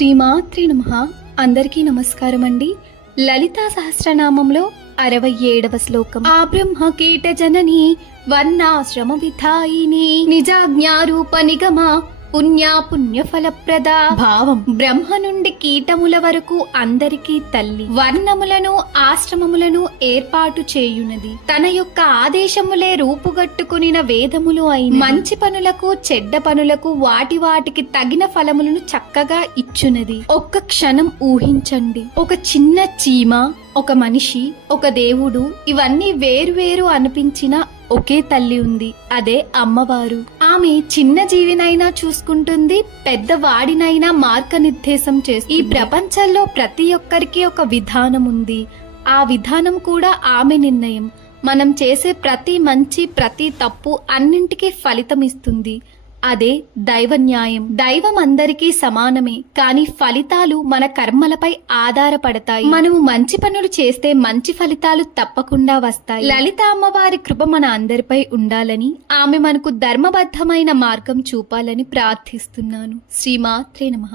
శ్రీమాత్రే నమః. అందరికీ నమస్కారం అండి. లలితా సహస్రనామంలో 67వ శ్లోకం. ఆ బ్రహ్మ కీట జనని వర్ణాశ్రమ విధాయిని నిజాజ్ఞారూప నిగమ పుణ్య ఫలప్రద. భావం: బ్రహ్మ నుండి కీటముల వరకు అందరికీ తల్లి, వర్ణములను ఆశ్రమములను ఏర్పాటు చేయునది. తన యొక్క ఆదేశములే రూపుగట్టుకునిన వేదములు అయిన మంచి పనులకు చెడ్డ పనులకు వాటికి తగిన ఫలములను చక్కగా ఇచ్చునది. ఒక్క క్షణం ఊహించండి, ఒక చిన్న చీమ, ఒక మనిషి, ఒక దేవుడు, ఇవన్నీ వేరు అనిపించిన ఒకే తల్లి ఉంది. అదే అమ్మవారు. ఆమె చిన్న జీవినైనా చూసుకుంటుంది, పెద్ద వాడినైనా మార్గనిర్దేశం చేస్తుంది. ఈ ప్రపంచంలో ప్రతి ఒక్కరికి ఒక విధానం ఉంది. ఆ విధానం కూడా ఆమె నిర్ణయం. మనం చేసే ప్రతి మంచి, ప్రతి తప్పు అన్నింటికీ ఫలితం ఇస్తుంది. అదే దైవ న్యాయం. దైవం అందరికీ సమానమే, కానీ ఫలితాలు మన కర్మలపై ఆధారపడతాయి. మనము మంచి పనులు చేస్తే మంచి ఫలితాలు తప్పకుండా వస్తాయి. లలిత అమ్మవారి కృప మన అందరిపై ఉండాలని, ఆమె మనకు ధర్మబద్ధమైన మార్గం చూపాలని ప్రార్థిస్తున్నాను. శ్రీమాత్రే నమః.